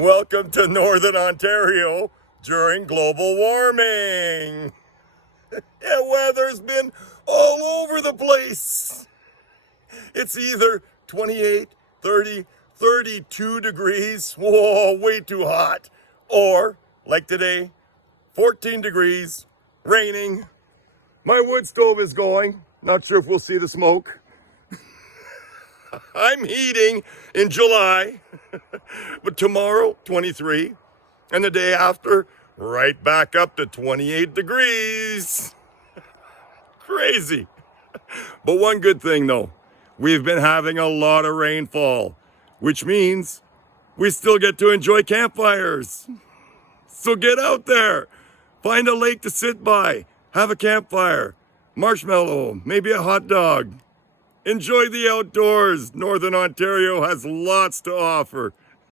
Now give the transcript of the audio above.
Welcome to Northern Ontario during global warming. Yeah, weather's been all over the place. It's either 28, 30, 32 degrees, whoa, way too hot, or, like today, 14 degrees, raining. My wood stove is going. Not sure if we'll see the smoke. I'm heating in July, but tomorrow, 23, and the day after, right back up to 28 degrees. Crazy. But one good thing though, we've been having a lot of rainfall, which means we still get to enjoy campfires. So get out there, find a lake to sit by, have a campfire, marshmallow, maybe a hot dog. Enjoy the outdoors. Northern Ontario has lots to offer.